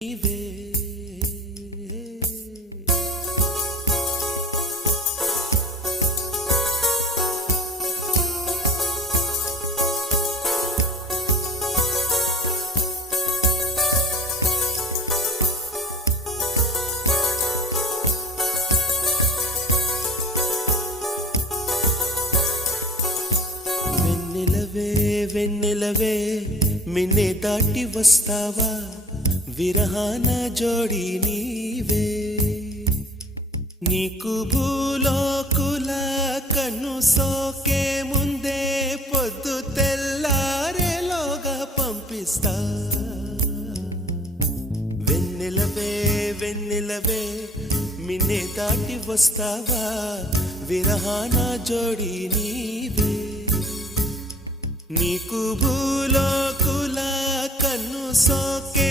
నీవే వెన్నెలవే వెన్నెలవే మిన్నే దాటి వస్తావా విరహాన జోడి నీవే నీకు భూలోకుల కన్ను సోకే ముందే పొద్దు తెల్లారేలోగా పంపిస్తా వెన్నెలవే వెన్నెలవే మిన్నే దాటి వస్తావా విరహాన జోడి నీవే నీకు భూలోకుల కన్ను సోకే